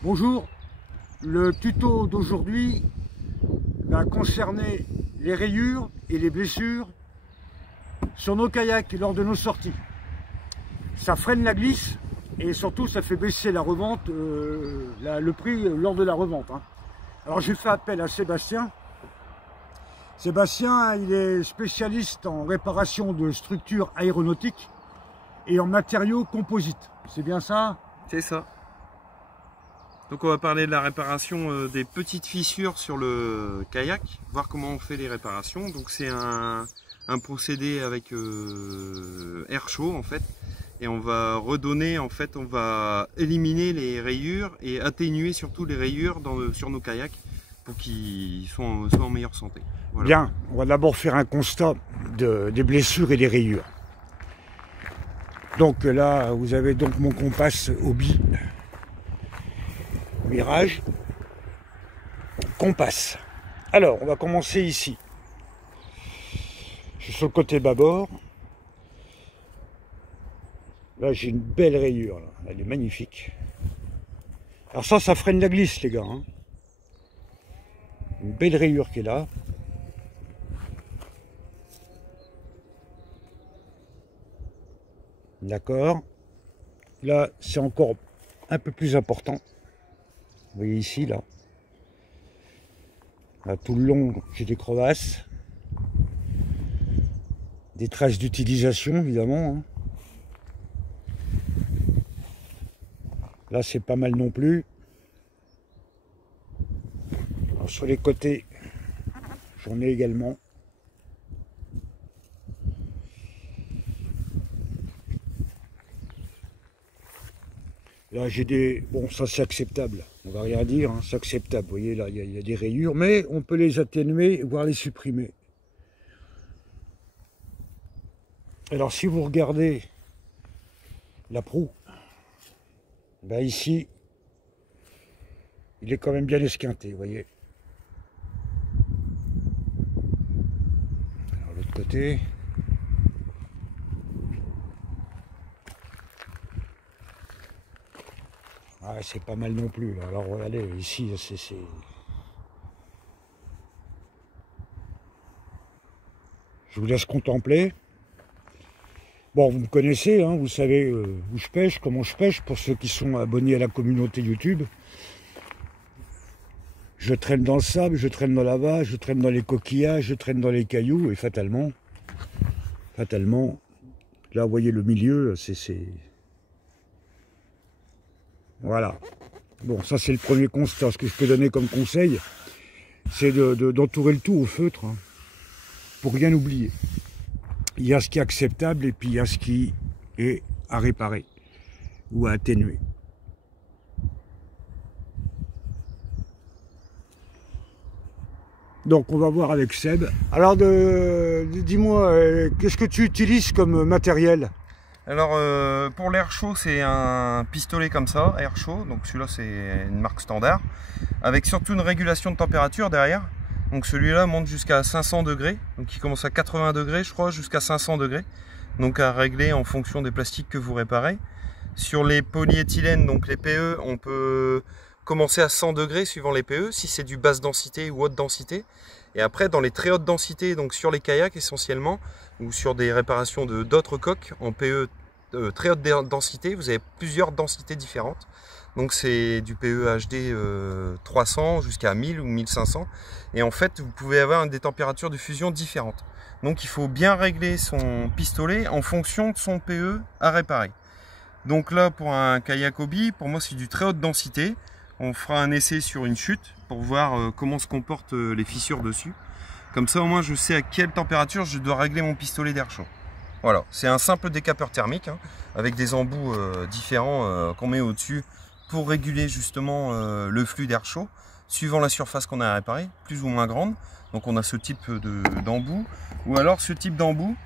Bonjour, le tuto d'aujourd'hui va concerner les rayures et les blessures sur nos kayaks lors de nos sorties. Ça freine la glisse et surtout ça fait baisser la revente, le prix lors de la revente. Alors j'ai fait appel à Sébastien. Sébastien, il est spécialiste en réparation de structures aéronautiques et en matériaux composites. C'est bien ça? C'est ça. Donc on va parler de la réparation des petites fissures sur le kayak, voir comment on fait les réparations. Donc c'est un procédé avec air chaud en fait, et on va redonner, en fait on va éliminer les rayures et atténuer surtout les rayures sur nos kayaks pour qu'ils soient en meilleure santé. Voilà. Bien, on va d'abord faire un constat des blessures et des rayures. Donc là vous avez donc mon compas Hobby Mirage Compas. Alors on va commencer ici. Je suis sur le côté bâbord. Là j'ai une belle rayure là. Elle est magnifique. Alors ça freine la glisse les gars, Une belle rayure qui est là. D'accord. Là c'est encore un peu plus important. Vous voyez ici, là tout le long, j'ai des crevasses. Des traces d'utilisation, évidemment. Là, c'est pas mal non plus. Alors, sur les côtés, j'en ai également. Là, j'ai des... Bon, ça, c'est acceptable. On va rien dire, c'est acceptable. Vous voyez, là, il y a des rayures, mais on peut les atténuer, voire les supprimer. Alors, si vous regardez la proue, ben ici, il est quand même bien esquinté, vous voyez. Alors, l'autre côté... Ah, c'est pas mal non plus. Là. Alors regardez, ici, c'est... Je vous laisse contempler. Bon, vous me connaissez, vous savez où je pêche, comment je pêche, pour ceux qui sont abonnés à la communauté YouTube. Je traîne dans le sable, je traîne dans la vase, je traîne dans les coquillages, je traîne dans les cailloux, et fatalement, là, vous voyez le milieu, c'est... Voilà. Bon, ça c'est le premier constat. Ce que je peux donner comme conseil, c'est d'entourer le tout au feutre, pour rien oublier. Il y a ce qui est acceptable et puis il y a ce qui est à réparer ou à atténuer. Donc on va voir avec Seb. Alors dis-moi, qu'est-ce que tu utilises comme matériel? Alors pour l'air chaud, c'est un pistolet comme ça, air chaud, donc celui-là c'est une marque standard, avec surtout une régulation de température derrière. Donc celui-là monte jusqu'à 500 degrés, donc il commence à 80 degrés je crois, jusqu'à 500 degrés, donc à régler en fonction des plastiques que vous réparez. Sur les polyéthylènes, donc les PE, on peut commencer à 100 degrés suivant les PE, si c'est du basse densité ou haute densité. Et après dans les très hautes densités, donc sur les kayaks essentiellement, ou sur des réparations d'autres coques en PE très haute densité, vous avez plusieurs densités différentes. Donc c'est du PE HD 300 jusqu'à 1000 ou 1500. Et en fait, vous pouvez avoir des températures de fusion différentes. Donc il faut bien régler son pistolet en fonction de son PE à réparer. Donc là, pour un kayak hobby, pour moi c'est du très haute densité. On fera un essai sur une chute pour voir comment se comportent les fissures dessus. Comme ça, au moins, je sais à quelle température je dois régler mon pistolet d'air chaud. Voilà, c'est un simple décapeur thermique avec des embouts différents qu'on met au-dessus pour réguler justement le flux d'air chaud suivant la surface qu'on a à réparer, plus ou moins grande. Donc on a ce type d'embout ou alors ce type d'embout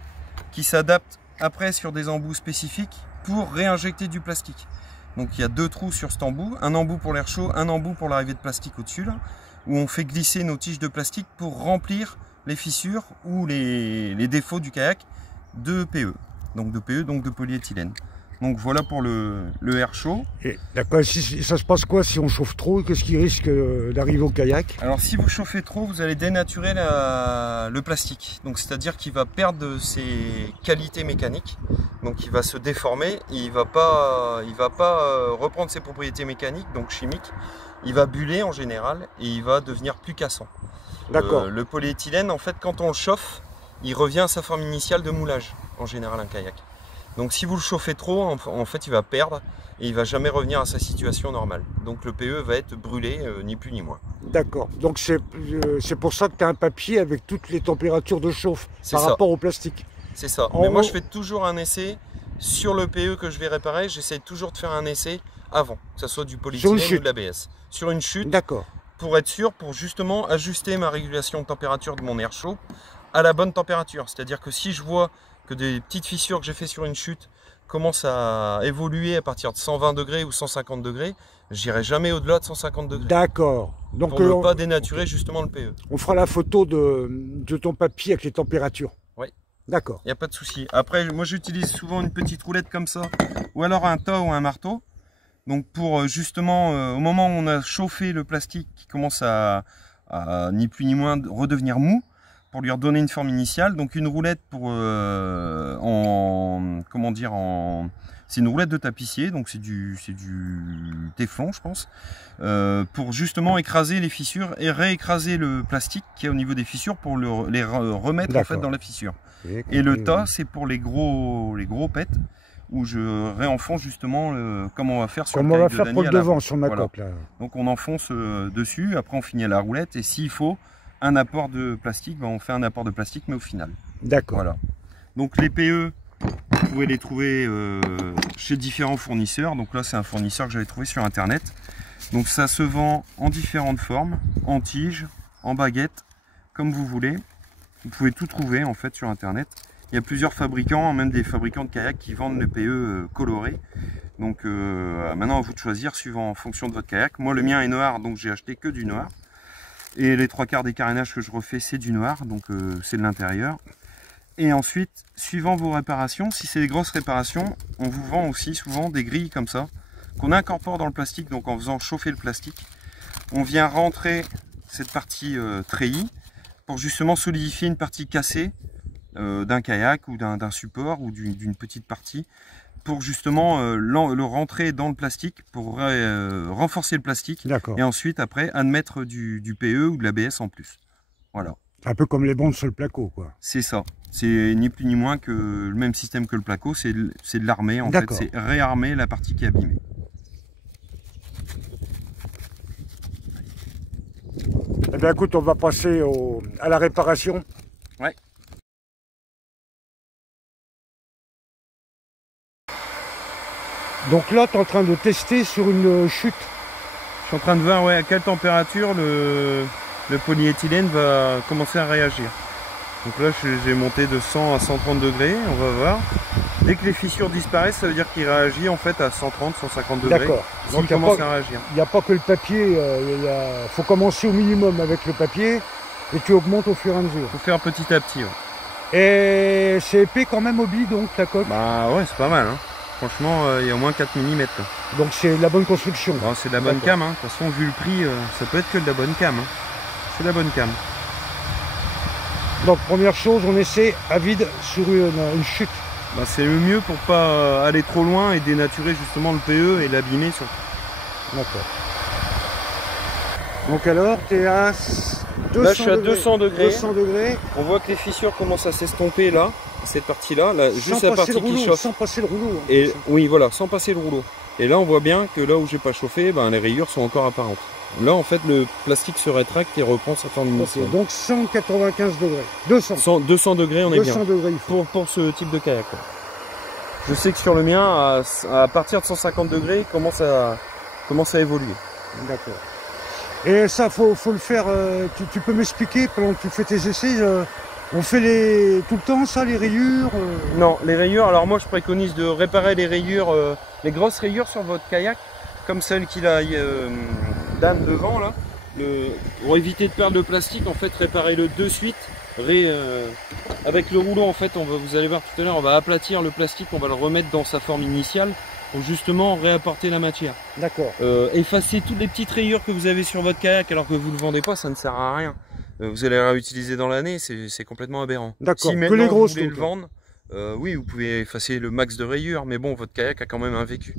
qui s'adapte après sur des embouts spécifiques pour réinjecter du plastique. Donc il y a deux trous sur cet embout, un embout pour l'air chaud, un embout pour l'arrivée de plastique au-dessus, où on fait glisser nos tiges de plastique pour remplir les fissures ou les défauts du kayak de PE, donc de polyéthylène. Donc voilà pour le air show. Et d'accord, ça se passe quoi si on chauffe trop? Qu'est-ce qui risque d'arriver au kayak? Alors si vous chauffez trop, vous allez dénaturer le plastique. Donc c'est-à-dire qu'il va perdre ses qualités mécaniques. Donc il va se déformer, il va pas reprendre ses propriétés mécaniques, donc chimiques. Il va buller en général et il va devenir plus cassant. D'accord. Le polyéthylène, en fait, quand on le chauffe, il revient à sa forme initiale de moulage, en général, un kayak. Donc si vous le chauffez trop, en fait, il va perdre et il va jamais revenir à sa situation normale. Donc le PE va être brûlé, ni plus ni moins. D'accord. Donc c'est pour ça que tu as un papier avec toutes les températures de chauffe par rapport au plastique. C'est ça. Mais moi, je fais toujours un essai sur le PE que je vais réparer. J'essaie toujours de faire un essai avant, que ce soit du polyéthylène ou de l'ABS. Sur une chute. D'accord. Pour être sûr, pour justement ajuster ma régulation de température de mon air chaud à la bonne température. C'est-à-dire que si je vois que des petites fissures que j'ai fait sur une chute commencent à évoluer à partir de 120 degrés ou 150 degrés, j'irai jamais au-delà de 150 degrés. D'accord. Donc pour ne pas dénaturer justement le PE. On fera la photo de ton papier avec les températures. Oui. D'accord. Il n'y a pas de souci. Après, moi j'utilise souvent une petite roulette comme ça, ou alors un tas ou un marteau. Donc pour justement, au moment où on a chauffé le plastique qui commence à ni plus ni moins redevenir mou, pour lui redonner une forme initiale. Donc une roulette pour c'est une roulette de tapissier, donc c'est du téflon, je pense, pour justement écraser les fissures et réécraser le plastique qui est au niveau des fissures pour les remettre en fait dans la fissure. Et le tas, c'est pour les gros pets, où je réenfonce justement comme on va faire sur comme on va faire pour le devant sur ma coque là. Donc on enfonce dessus, après on finit à la roulette et s'il faut un apport de plastique, on fait un apport de plastique mais au final. D'accord. Voilà. Donc les PE, vous pouvez les trouver chez différents fournisseurs. Donc là c'est un fournisseur que j'avais trouvé sur internet. Donc ça se vend en différentes formes, en tige, en baguette, comme vous voulez. Vous pouvez tout trouver en fait sur internet. Il y a plusieurs fabricants, même des fabricants de kayaks qui vendent les PE colorés. Donc maintenant à vous de choisir suivant en fonction de votre kayak. Moi le mien est noir, donc j'ai acheté que du noir. Et les trois quarts des carénages que je refais c'est du noir, donc c'est de l'intérieur. Et ensuite, suivant vos réparations, si c'est des grosses réparations, on vous vend aussi souvent des grilles comme ça, qu'on incorpore dans le plastique, donc en faisant chauffer le plastique. On vient rentrer cette partie treillis pour justement solidifier une partie cassée d'un kayak ou d'un support ou d'une petite partie, pour justement le rentrer dans le plastique, pour renforcer le plastique, et ensuite après admettre du PE ou de l'ABS en plus. Voilà. Un peu comme les bandes sur le placo, quoi. C'est ça. C'est ni plus ni moins que le même système que le placo, c'est de l'armer en fait, c'est réarmer la partie qui est abîmée. Eh bien écoute, on va passer à la réparation. Ouais. Donc là, tu es en train de tester sur une chute. Je suis en train de voir à quelle température le polyéthylène va commencer à réagir. Donc là, j'ai monté de 100 à 130 degrés, on va voir. Dès que les fissures disparaissent, ça veut dire qu'il réagit en fait à 130, 150 degrés. D'accord. Donc il commence à réagir. Il n'y a pas que le papier, il faut commencer au minimum avec le papier et tu augmentes au fur et à mesure. Il faut faire petit à petit. Ouais. Et c'est épais quand même au billes donc la coque. Bah ouais, c'est pas mal. Hein. Franchement, il y a au moins 4 mm. Donc c'est de la bonne construction. Bon, c'est de la bonne cam. Hein. De toute façon, vu le prix, ça peut être que de la bonne cam. Hein. C'est de la bonne cam. Donc première chose, on essaie à vide sur une chute. Bah, c'est le mieux pour pas aller trop loin et dénaturer justement le PE et l'abîmer surtout. D'accord. Donc alors, tu es à 200 là, je suis à 200 degrés. 200 degrés. On voit que les fissures commencent à s'estomper là, cette partie-là, juste la partie qui chauffe. Sans passer le rouleau. Hein, et oui, voilà, sans passer le rouleau. Et là, on voit bien que là où j'ai pas chauffé, ben, les rayures sont encore apparentes. Là, en fait, le plastique se rétracte et reprend sa forme initiale. Donc 195 degrés. 200 degrés, on est bien. 200 degrés. Pour ce type de kayak. Quoi. Je sais que sur le mien, à partir de 150 degrés, il commence à évoluer. D'accord. Et ça, faut le faire. Tu peux m'expliquer pendant que tu fais tes essais. On fait tout le temps ça, les rayures Non, les rayures. Alors moi, je préconise de réparer les rayures, les grosses rayures sur votre kayak, comme celle qu'il a Dan devant là. Pour éviter de perdre le plastique, en fait, réparez-le de suite avec le rouleau en fait, vous allez voir tout à l'heure, on va aplatir le plastique, on va le remettre dans sa forme initiale pour justement réapporter la matière. D'accord. Effacer toutes les petites rayures que vous avez sur votre kayak alors que vous ne le vendez pas, ça ne sert à rien. Vous allez les réutiliser dans l'année, c'est complètement aberrant. D'accord. Si Que les maintenant grosses vous voulez le vendre, oui, vous pouvez effacer le max de rayures, mais bon, votre kayak a quand même un vécu.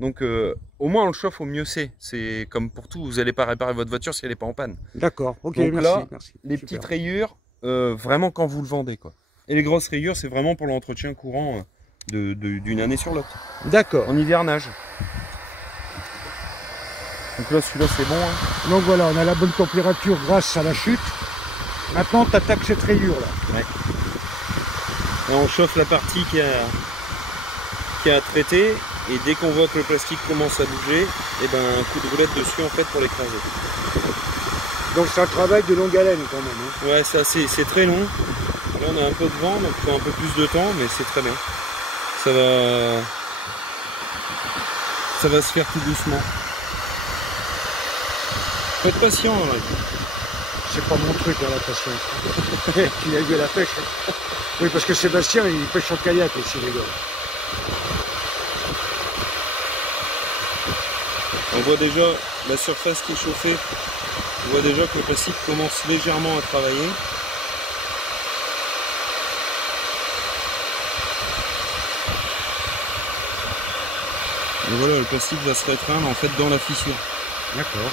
Donc au moins on le chauffe, au mieux c'est. C'est comme pour tout, vous n'allez pas réparer votre voiture si elle n'est pas en panne. D'accord, ok, donc merci. Là, merci. les Super. petites rayures, vraiment quand vous le vendez, quoi. Et les grosses rayures, c'est vraiment pour l'entretien courant d'une année sur l'autre. D'accord. En hivernage. Donc là, celui-là, c'est bon. Hein. Donc voilà, on a la bonne température grâce à la chute. Maintenant, tu attaques cette rayure là. Ouais. Là, on chauffe la partie qui a traité. Et dès qu'on voit que le plastique commence à bouger, et ben un coup de roulette dessus en fait pour l'écraser. Donc c'est un travail de longue haleine quand même. Hein. Ouais, ça c'est très long. Là on a un peu de vent, donc il faut un peu plus de temps, mais c'est très bien. Ça va se faire tout doucement. Faut être patient là. C'est pas mon truc hein, la patience. Il a eu à la pêche. Hein. Oui, parce que Sébastien il pêche en kayak aussi les gars. On voit déjà la surface qui est chauffée, on voit déjà que le plastique commence légèrement à travailler. Et voilà, le plastique va se restreindre en fait dans la fissure. D'accord.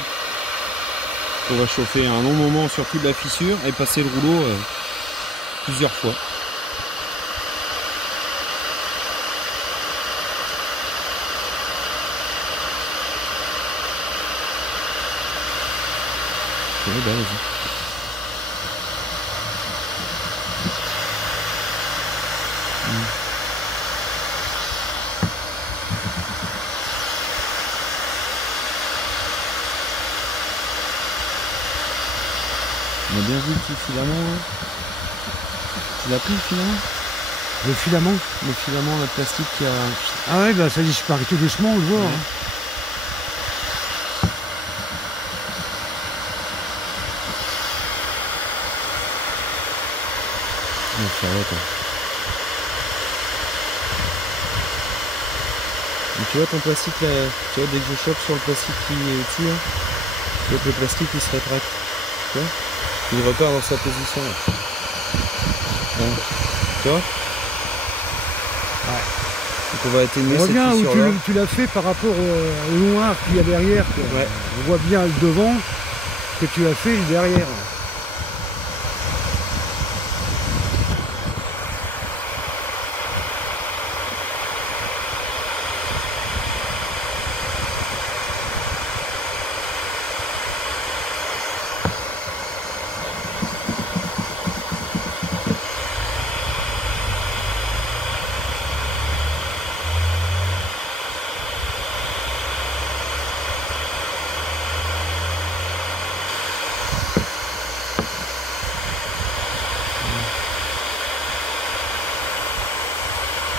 On va chauffer un long moment sur toute la fissure et passer le rouleau plusieurs fois. Ouais, bah, vas-y. On a bien vu le petit filament là. Tu l'as pris le filament? Le filament? Le filament, le plastique qui a... Ah ouais, bah ça disparaît tout doucement, on le voit. Ouais. Hein. Ça va, quoi. Et tu vois ton plastique là, tu vois dès que je chope sur le plastique qui est au-dessus, hein, tu vois que le plastique il se rétracte. Tu vois, il repart dans sa position là. Hein. Tu vois? Ouais. Donc on va atténuer on voit cette bien où fissure-là. tu l'as fait par rapport au noir qu'il y a derrière. Quoi. Ouais. On voit bien le devant que tu as fait le derrière.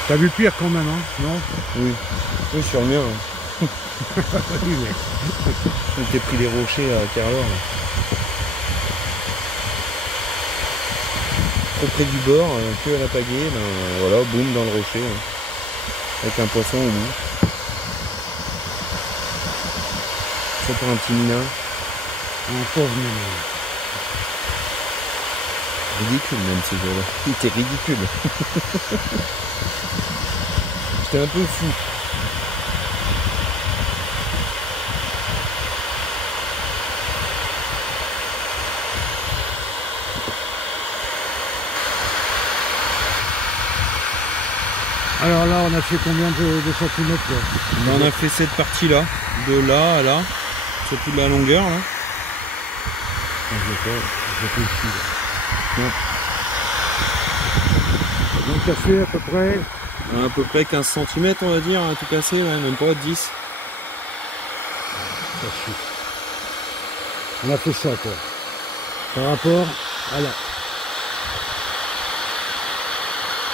T'as vu pire quand même, hein? Non? Oui. Oui, sur le mien. Oui, mais... On t'ai pris les rochers à Carlor. Trop près du bord, que à la pagaie, ben voilà, boum dans le rocher. Hein, avec un poisson au bout. Ça pour un petit minard. Un pauvre minard. Ridicule même ces jours-là. Il était ridicule. J'étais un peu fou. Alors là, on a fait combien de centimètres là? On a fait cette partie-là, de là à là, sur toute la longueur. Là. Je fais ici. Là. Donc ça fait à peu près 15 cm on va dire, hein, tout cassé, ouais, même pas 10. Ça suffit. On a fait ça quoi. Par rapport à là.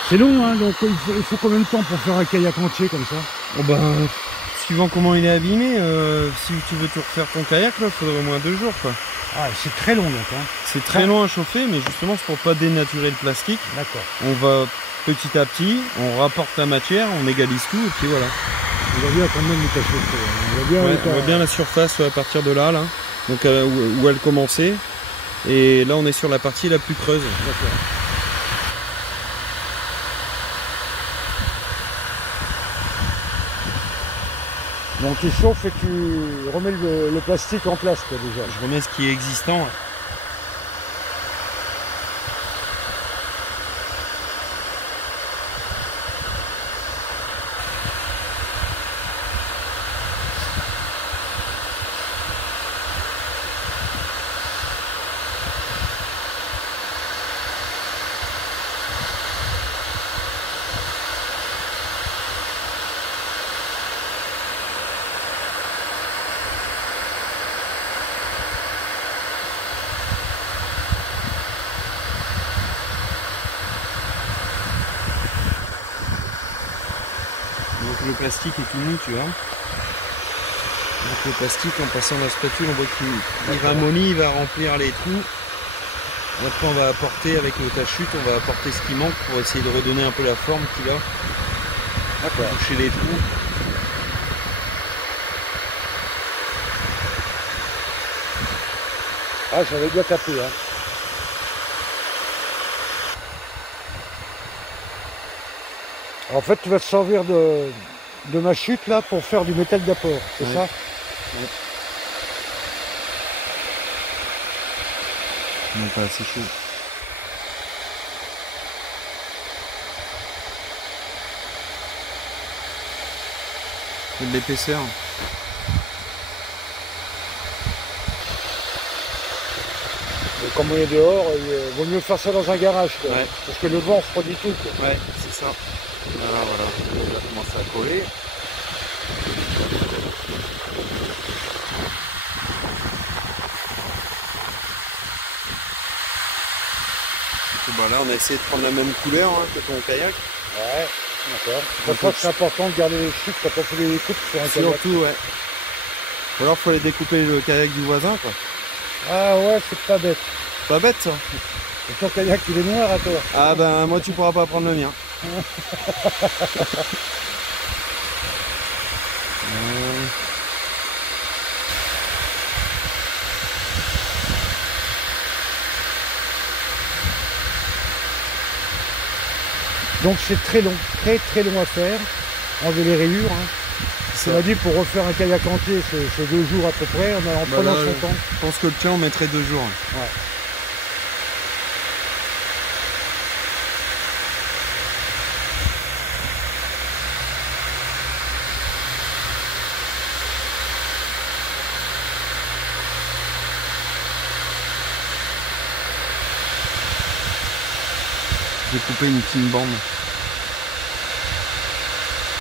C'est long hein, donc il faut combien de temps pour faire un kayak entier comme ça? Oh ben, suivant comment il est abîmé, si tu veux tout refaire ton kayak, là, il faudrait au moins 2 jours, quoi. Ah, c'est très long donc. Hein. C'est très long à chauffer, mais justement c'est pour pas dénaturer le plastique. D'accord. On va petit à petit, on rapporte la matière, on égalise tout et puis voilà. On voit bien quand même où t'as chauffé. On voit bien la surface à partir de là, donc où elle commençait. Et là on est sur la partie la plus creuse. D'accord. Donc tu chauffes et tu remets le plastique en place quoi, déjà. Je remets ce qui est existant. Donc le plastique est tout mou, tu vois. Donc le plastique, en passant la spatule, on voit qu'il ramollit, il va remplir les trous. Après on va apporter avec le tâche-chute, on va apporter ce qui manque pour essayer de redonner un peu la forme qu'il a. D'accord. Boucher les trous. Ah, j'avais bien tapé. Hein. En fait, tu vas te servir de ma chute là pour faire du métal d'apport, c'est ça? Ouais. Non, pas assez chaud. C'est de l'épaisseur. Comme on est dehors, il vaut mieux faire ça dans un garage, quoi, Ouais. parce que le vent froid du tout. Quoi. Ouais, c'est ça. Voilà, on va commencer à coller. Bah là, on a essayé de prendre la même couleur que ton kayak. Ouais, d'accord. C'est pour ça que c'est important de garder les chutes quand on fait les coupes sur un kayak. Surtout, ouais. Ou alors, faut aller découper le kayak du voisin, quoi. Ah ouais, c'est pas bête. Pas bête, ça. Et ton kayak, il est noir à toi. Ah ben, moi, tu pourras pas prendre le mien. Donc c'est très long, très long à faire. Enlever les rayures. Hein. Ça m'a dit pour refaire un kayak entier, c'est 2 jours à peu près, en prenant son temps. Je pense que le tien, on mettrait 2 jours. Ouais. J'ai coupé une petite bande.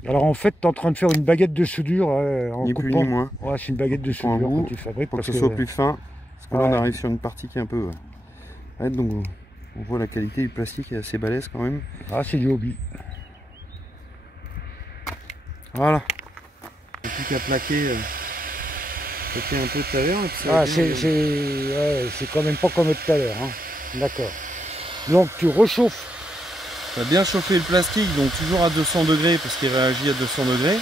Alors en fait, tu es en train de faire une baguette de soudure en Ni coupant. plus ni moins. Ouais, c'est une baguette de soudure que tu fabriques pour que ce soit plus fin. Parce que là, on arrive sur une partie qui est un peu... Ouais, donc on voit la qualité du plastique est assez balèze quand même. Ah, c'est du hobby. Voilà. Il n'y a plus qu'à plaquer un peu tout à l'heure. Ah, c'est quand même pas comme tout à l'heure. Hein. D'accord. Donc tu réchauffes. On va bien chauffer le plastique, donc toujours à 200 degrés parce qu'il réagit à 200 degrés.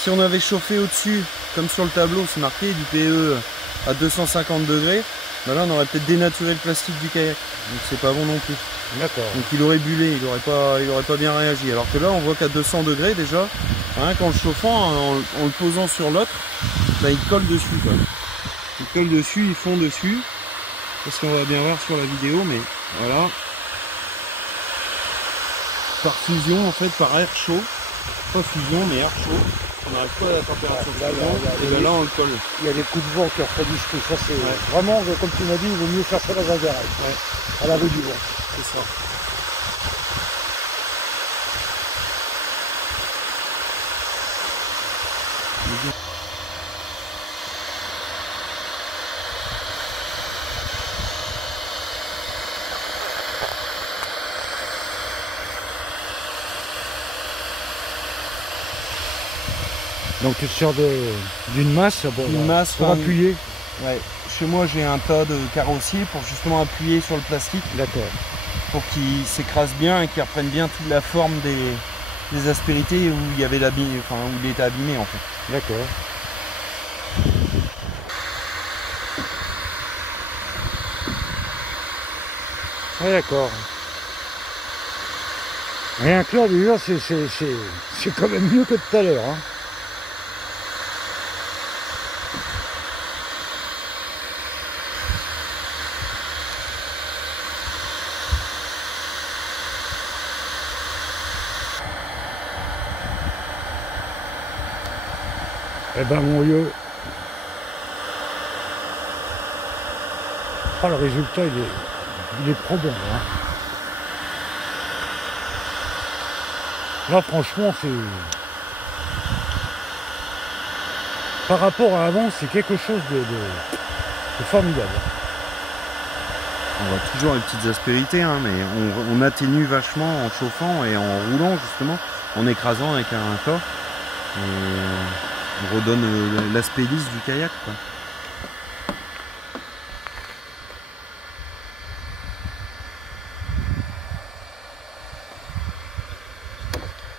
Si on avait chauffé au-dessus, comme sur le tableau, c'est marqué du PE à 250 degrés, ben là on aurait peut-être dénaturé le plastique du kayak. Donc c'est pas bon non plus. D'accord. Donc il aurait bullé, il aurait pas bien réagi. Alors que là on voit qu'à 200 degrés déjà, rien qu'en le chauffant, en le posant sur l'autre, ben, il colle dessus quoi. Il colle dessus, il fond dessus. Parce qu'on va bien voir sur la vidéo, mais voilà. Par fusion en fait, par air chaud. Pas fusion mais air chaud. On n'arrive pas à la température suivante. Et ben là on le colle. Il y a des coups de vent qui refroidissent tout. Ça c'est vraiment, comme tu m'as dit, il vaut mieux faire ça dans un garage. Ouais. À l'abri du vent. C'est ça. Donc tu te sers d'une masse, Une masse pour appuyer. Ouais. Chez moi j'ai un tas de carrossier pour justement appuyer sur le plastique. D'accord. Pour qu'il s'écrase bien et qu'il reprenne bien toute la forme des aspérités où il y avait où il était abîmé en fait. D'accord. Ah, d'accord. Rien que là, déjà, c'est quand même mieux que tout à l'heure. Hein. Eh ben mon vieux. Ah, le résultat il est probant. Hein. Là franchement c'est. Par rapport à avant, c'est quelque chose de formidable. On voit toujours les petites aspérités, hein, mais on atténue vachement en chauffant et en roulant justement, en écrasant avec un tas. On redonne l'aspect lisse du kayak, quoi.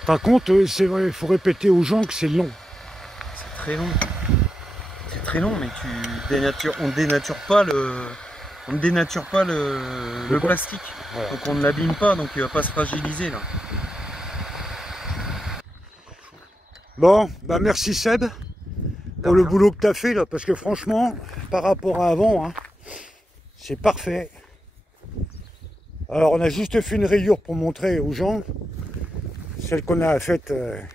Par contre, c'est vrai, il faut répéter aux gens que c'est long. C'est très long. C'est très long, mais on ne dénature pas le plastique. Voilà. Donc on ne l'abîme pas, donc il ne va pas se fragiliser là. Bon, bah merci Seb pour le boulot que tu as fait là, parce que franchement, par rapport à avant, hein, c'est parfait. Alors on a juste fait une rayure pour montrer aux gens, celle qu'on a faite,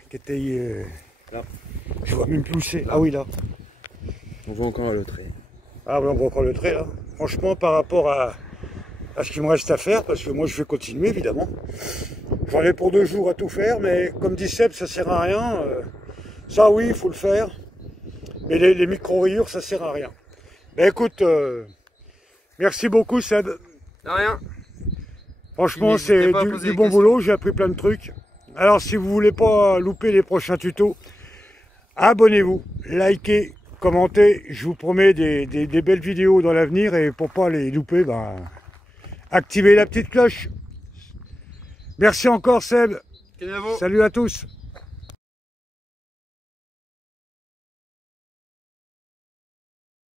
qui était là. Je vois même plus où c'est. Ah oui, là. On voit encore le trait. Ah oui, on voit encore le trait là. Franchement, par rapport à ce qu'il me reste à faire, parce que moi je vais continuer évidemment. J'en ai pour 2 jours à tout faire, mais comme dit Seb, ça sert à rien. Ça oui, il faut le faire. Mais les micro-rayures, ça sert à rien. Ben écoute, merci beaucoup Seb. De rien. Franchement, c'est du bon boulot, j'ai appris plein de trucs. Alors si vous voulez pas louper les prochains tutos, abonnez-vous, likez, commentez. Je vous promets des belles vidéos dans l'avenir, et pour pas les louper, ben, activez la petite cloche. Merci encore Seb. Salut à tous.